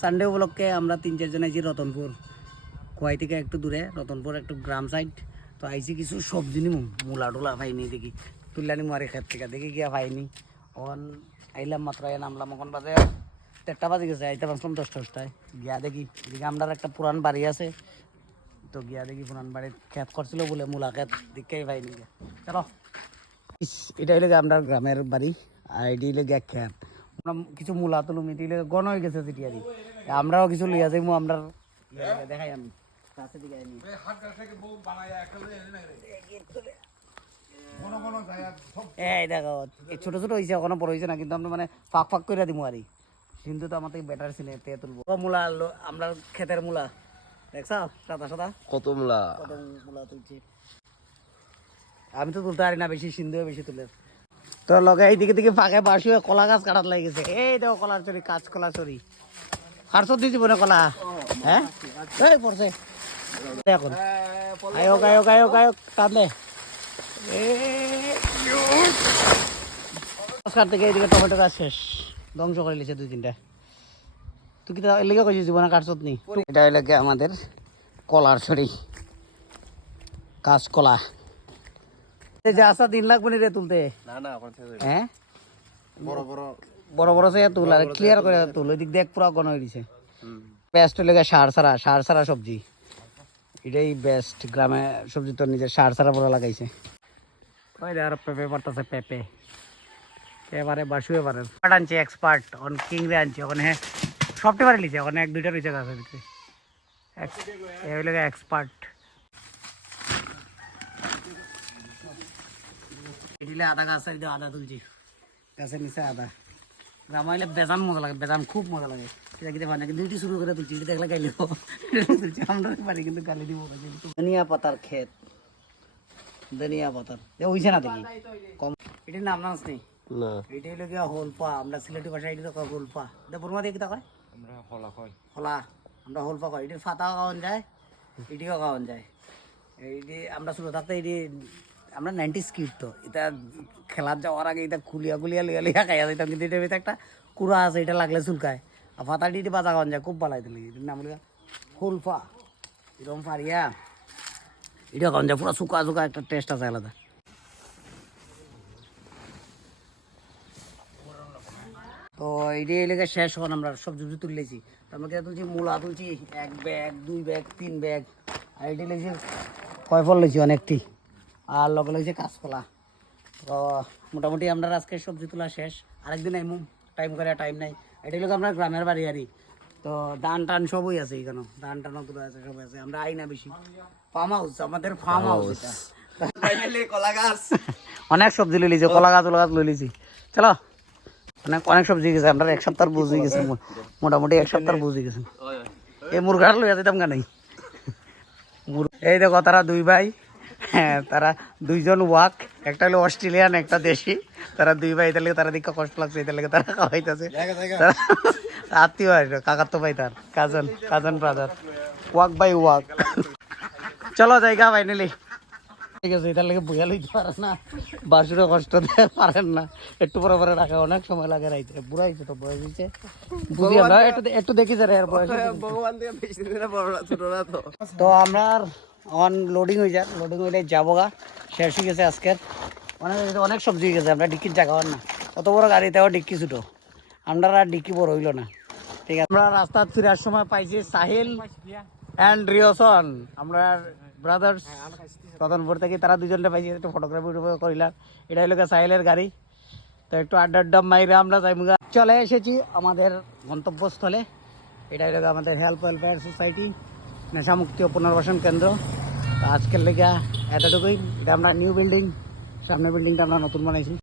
Sunday উপলক্ষে আমরা তিন চারজন আইছি রতনপুর। খোয়াই থেকে একটু দূরে, রতনপুর একটু গ্রাম সাইড তো আইছি কিছু সবজি নিমু, মূলা টুলা পাইনি দেখি। তুললানি মারি খেত থেকে, দেখি গিয়া পাইনি অন আইলাম মাত্র নামলাম এখন বাজে দেড়টা বাজে গেছে, আইতে পারছিলাম দশটা দশটায়। গিয়া দেখি এদিকে আমরা একটা পুরান বাড়ি আছে। তো গিয়া দেখি পুরান বাড়ির খেত করছিল বলে মূলা খেত দেখেই পাইনি। চলো। এটা হইলে আপনার গ্রামের বাড়ি, আর এটি হইলে গিয়া খেত। কিছু মূলা তুলুম, এটি হইলে গণ হয়ে গেছে কি। আমরাও কিছু লিয়া যাইমু আমরা দেখাই আমি। কাছে দিকে আইনি। এই দেখো এই ছোট ছোট হয়েছে এখনও বড় হয়েছে না কিন্তু আমরা মানে ফাঁক ফাঁক করে দিব আর কিন্তু তো আমাদের বেটার সিনে তে তুলবো। মূলা লো- আমরা ক্ষেতের মূলা। দেখছ? সাদা সাদা? কত মূলা? কত মূলা তুলছি। আমি তো তুলতে পারি না বেশি সিন্ধু বেশি তুলে। তো লগে এইদিকে দিকে ফাঁকে বাসি কলা গাছ কাটাত লাগিছে। এই দেখো কলার চুরি কাঁচ কলা চুরি। হারসত দিয়ে জীবনে কলা? হ্যাঁ এই পড়ছে এখন। আয়ক আয়ক আয়ক আয়ক টান। থেকে এইদিকে টমেটো গাছ শেষ। ধ্বংস করে লিছে দুই তিনটা। তুই কি এলাকা কইছিস জীবনে কাটছত নি? এটা হইলে আমাদের কলার ছড়ি। কাঁচ কলা এই যে আসা দিন লাগবে নি রে তুলতে। না না হ্যাঁ বড় বড়। বড় বড় সে তুল আর ক্লিয়ার করে তুল ওই দিক দেখ পুরো গণ হয়ে দিছে বেস্ট লেগে সার সারা সার সারা সবজি। এটাই বেস্ট গ্রামে সবজি তো নিজের সার সারা পুরো লাগাইছে। ওই আর পেঁপে পারতাছে পেঁপে। এবারে বাসু এবারে পাট আনছে এক্সপার্ট অন কিং রে আনছে ওখানে সবটি পারে লিছে ওখানে এক দুইটা রয়েছে গাছের ভিতরে এ হইলে এক্সপার্ট এটিলে আদা গাছ আদা তুলছি। গাছের নিচে আদা। গ্রাম হইলে বেজান মজা লাগে বেজান খুব মজা লাগে। সেটা কিন্তু পারে না কিন্তু এটি শুরু করে তুলছি এটি দেখলে গাইলে আমরা পারি কিন্তু গালি দিব ধনিয়া পাতার ক্ষেত। ধনিয়া পাতার। এ হইছে না দেখি। কম এটির নাম নাম নেই না। এটা হলো গিয়া হোলপা আমরা সিলেটি ভাষায় এটি তো কয় হোলপা এটা বর্মা দিয়ে কিতা কয়? আমরা হলা কই হলা আমরা হোলপা কয়। এটির ফাতাও খাওয়ান যায় এটিও খাওয়ান যায়। এইটি আমরা ছোটো থাকতে এটি আমরা নাইনটি স্কিড তো। এটা খেলার যাওয়ার আগে এটা খুলিয়া খুলিয়া লিয়া লিয়া খাইয়া যাইতাম কিন্তু এটার ভিতরে একটা কুড়া আছে, এটা লাগলে চুলকায়। আর ফাতাটি এটি বাজা খাওয়ান যায়, খুব ভালো দিলে। এটির নাম হলো হোলপা এরকম পারিয়া এটা খাওয়ান যায়, পুরো শুকা শুকা একটা টেস্ট আছে আলাদা। তো এইটি এলাকা শেষ হন আমরা, সব জুটি তুললেছি তো আমরা কেটে তুলছি, মূলা তুলছি, এক ব্যাগ দুই ব্যাগ তিন ব্যাগ আর এটি লেগেছে কয় ফল লেগেছি অনেকটি। আর লগে লেগেছে কাঁচকলা। তো মোটামুটি আমরা আজকে সবজি তোলা শেষ। আরেকদিন আইমু টাইম করে টাইম নাই। এটি লোক আমরা গ্রামের বাড়ি আরই তো ধান টান সবই আছে এখানে ধান টানও তোলা আছে সব আছে। আমরা আই না বেশি। ফার্ম হাউস আমাদের ফার্ম হাউস অনেক সবজি লই লিছি, কলা গাছ, ওলা গাছ লই লিছি। চলো। অনেক অনেক সবজি গেছে। আমরা এক সপ্তাহ বুঝে গেছে মোটামুটি এক সপ্তাহ বুঝে গেছে। এই মুরগাটা লইয়া যেতাম কেন? এই দেখো, তারা দুই ভাই। তারা দুইজন ওয়াক একটা হলো অস্ট্রেলিয়ান একটা দেশি। তারা দুই ভাই লেগে তারা দিকে কষ্ট লাগছে এটার লেগে তারা খাওয়াইতেছে। তারা আত্মীয় আর কাকার তো ভাই তার cousin cousin brother walk by walk. চলো জায়গা ফাইনালি ঠিক আছে এটার লেগে বুঝা লইতে পারে না। বাসুরে কষ্ট দিতে পারেন না। একটু পরে পরে রাখা অনেক সময় লাগে রাইতে। বুড়া হয়েছে তো বয়স হয়েছে বুঝি আমরা একটু একটু দেখি যারা এর বয়স ভগবান তো। আমরা অন লোডিং হয়ে যাক লোডিং হইলে যাব গা। শেষ হয়ে গেছে আজকের। অনেক অনেক সবজি হয়ে গেছে, আমরা ডিক্কির জায়গা না। অত বড় গাড়িতেও ডিক্কি ছোটো। আমরা আর ডিক্কি বড় হইল না। ঠিক আছে। আমরা রাস্তা ফিরার সময় পাইছি সাহিল অ্যান্ড রিয়সন আমরা ব্রাদার্স রতনপুর থেকে তারা দুজনটা পাইছি, একটু ফটোগ্রাফি করিলাম। এটা হলো সাহিলের গাড়ি। তো একটু আড্ডা আড্ডা মাইরে আমরা যাইমুগা চলে এসেছি আমাদের গন্তব্যস্থলে। এটা হলো আমাদের হেল্প ওয়েলফেয়ার সোসাইটি নেশামুক্তি ও পুনর্বাসন কেন্দ্র। আজকের লেগে এতটুকুই। এটা আমরা নিউ বিল্ডিং সামনের বিল্ডিংটা আমরা নতুন বানাইছি।